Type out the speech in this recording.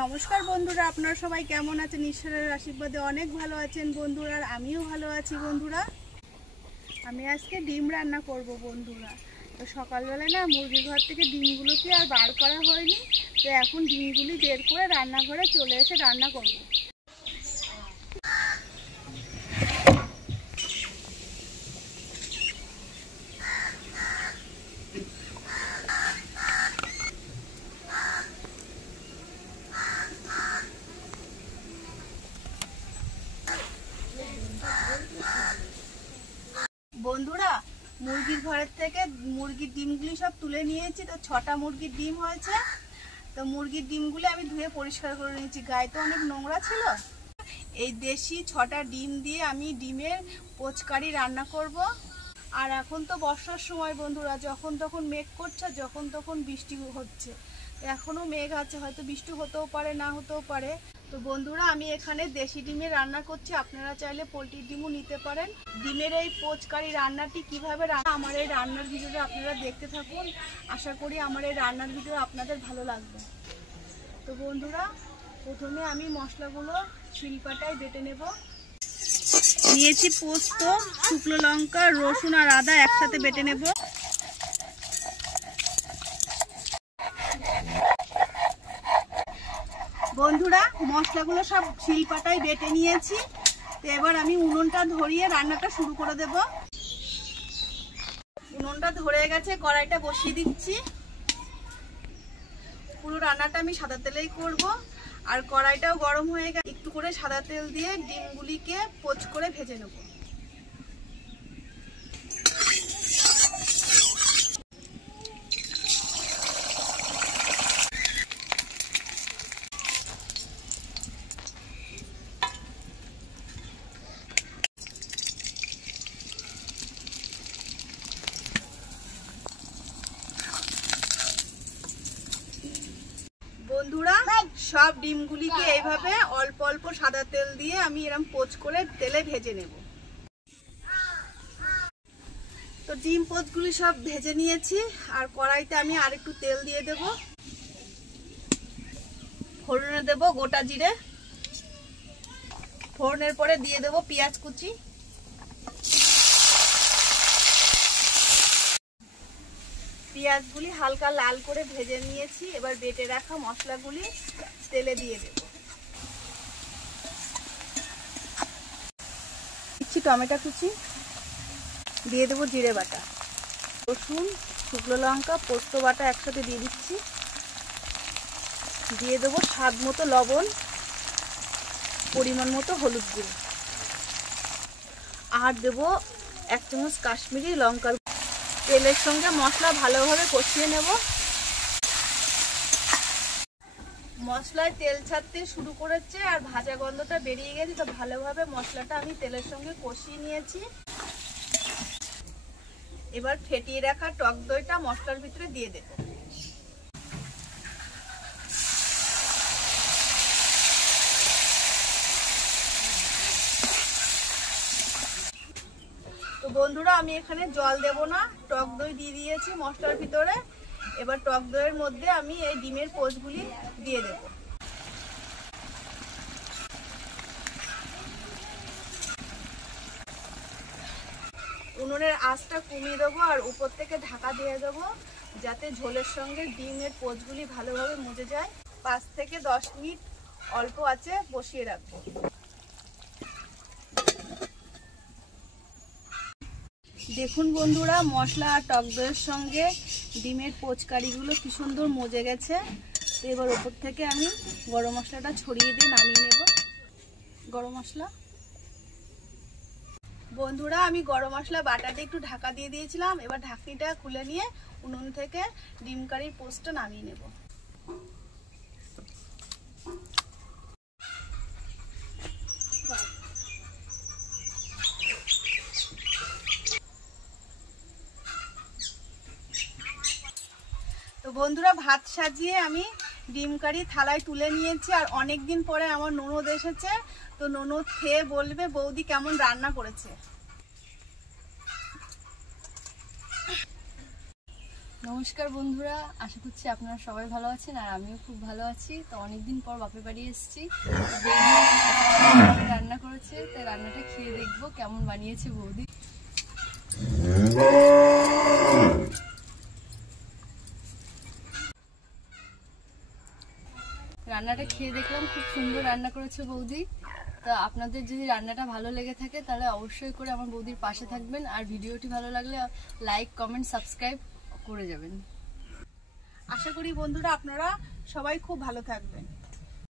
নমস্কার বন্ধুরা, আপনারা সবাই কেমন আছেন? ঈশ্বরের আশীর্বাদে অনেক ভালো আছেন বন্ধুরা, আর আমিও ভালো আছি বন্ধুরা। আমি আজকে ডিম রান্না করব বন্ধুরা। তো সকালবেলায় না মুরগির ঘর থেকে ডিমগুলোকে আর বার করা হয়নি, তো এখন ডিমগুলি বের করে রান্নাঘরে চলে এসে রান্না করব। বন্ধুরা, মুরগির ঘরের থেকে মুরগির ডিমগুলি সব তুলে নিয়েছি। তো 6টা মুরগির ডিম হয়েছে। তো মুরগির ডিমগুলি আমি ধুয়ে পরিষ্কার করে নিয়েছি, গায়ে তো অনেক নোংরা ছিল। এই দেশি 6টা ডিম দিয়ে আমি ডিমের পোচকারি রান্না করব। আর এখন তো বর্ষার সময় বন্ধুরা, যখন তখন মেঘ করছে, যখন তখন বৃষ্টি হচ্ছে। এখনও মেঘ আছে, হয়তো বৃষ্টি হতেও পারে, না হতেও পারে। তো বন্ধুরা, আমি এখানে দেশি ডিমের রান্না করছি, আপনারা চাইলে পোলট্রির ডিমও নিতে পারেন। ডিমের এই পোচকারি রান্নাটি কিভাবে আমার এই রান্নার ভিডিওটা আপনারা দেখতে থাকুন। আশা করি আমার এই রান্নার ভিডিও আপনাদের ভালো লাগবে। তো বন্ধুরা, প্রথমে আমি মশলাগুলো শিলপাটায় বেটে নেব। নিয়েছি পোস্ত, শুকনো লঙ্কা, রসুন আর আদা একসাথে বেটে নেব। বন্ধুরা, মশলাগুলো সব শিলপাটায় বেটে নিয়েছি। তো এবার আমি উনুনটা ধরিয়ে রান্নাটা শুরু করে দেব। উনুনটা ধরে গেছে, কড়াইটা বসিয়ে দিচ্ছি। পুরো রান্নাটা আমি সাদা তেলেই করব। আর কড়াইটাও গরম হয়ে গেছে, একটু করে সাদা তেল দিয়ে ডিমগুলিকে পোচ করে ভেজে নেব। বন্ধুরা, সব ডিমগুলিকে এইভাবে অল্প অল্প সাদা তেল দিয়ে আমি এরকম পোচ করে তেলে ভেজে নেব। তো ডিম পোচগুলি সব ভেজে নিয়েছি। আর কড়াইতে আমি আর একটু তেল দিয়ে দেব। ফোড়নে দেব গোটা জিরে। ফোড়নের পরে দিয়ে দেব পেঁয়াজ কুচি। পেঁয়াজগুলি হালকা লাল করে ভেজে নিয়েছি। এবার বেটে রাখা মশলাগুলি তেলে দিয়ে দেব। দিচ্ছি টমেটো কুচি, দিয়ে দেবো জিরে বাটা, রসুন, শুকনো লঙ্কা, পোস্ত বাটা একসাথে দিয়ে দিচ্ছি। দিয়ে দেবো স্বাদ মতো লবণ, পরিমাণ মতো হলুদ গুঁড়ো, আর দেবো 1 চামচ কাশ্মীরি লঙ্কার। তেলের সঙ্গে মশলা ভালোভাবে কষিয়ে নেব। মশলায় তেল ছাড়তে শুরু করেছে আর ভাজা গন্ধটা বেরিয়ে গেছে। তো ভালোভাবে মশলাটা আমি তেলের সঙ্গে কষিয়ে নিয়েছি। এবার ফেটিয়ে রাখা টক দইটা মশলার ভিতরে দিয়ে দেব। তো বন্ধুরা, আমি এখানে জল দেব না, টক দই দিয়ে দিয়েছি মশলার ভিতরে। এবার টক দইয়ের মধ্যে আমি এই ডিমের পোচগুলি দিয়ে দেব। উনুনের আঁচটা কমিয়ে দেবো আর উপর থেকে ঢাকা দিয়ে দেবো, যাতে ঝোলের সঙ্গে ডিমের পোচগুলি ভালোভাবে মজে যায়। 5 থেকে 10 মিনিট অল্প আঁচে বসিয়ে রাখবো। দেখুন বন্ধুরা, মশলা আর টক দইয়ের সঙ্গে ডিমের পোচকারিগুলো কি সুন্দর মজে গেছে। তো এবার ওপর থেকে আমি গরম মশলাটা ছড়িয়ে দিয়ে নামিয়ে নেব। গরম মশলা বন্ধুরা, আমি গরম মশলা বাটাতে একটু ঢাকা দিয়ে দিয়েছিলাম। এবার ঢাকনিটা খুলে নিয়ে উনুন থেকে ডিম কারির পোস্টটা নামিয়ে নেব। তো বন্ধুরা, ভাত সাজিয়ে আমি ডিম কারি থালায় তুলে নিয়েছি। আর অনেক দিন পরে আমার ননদ এসেছে। তো ননদ খেয়ে বলবে বৌদি কেমন রান্না করেছে। নমস্কার বন্ধুরা, আশা করছি আপনারা সবাই ভালো আছেন আর আমিও খুব ভালো আছি। তো অনেকদিন পর বাপের বাড়ি এসেছি, রান্না করেছে, তাই রান্নাটা খেয়ে দেখবো কেমন বানিয়েছে বৌদি। রান্নাটা খেয়ে দেখলাম খুব সুন্দর রান্না করেছে বৌদি। তো আপনাদের যদি রান্নাটা ভালো লেগে থাকে তাহলে অবশ্যই করে আমার বৌদির পাশে থাকবেন, আর ভিডিওটি ভালো লাগলে লাইক, কমেন্ট, সাবস্ক্রাইব করে যাবেন। আশা করি বন্ধুরা আপনারা সবাই খুব ভালো থাকবেন।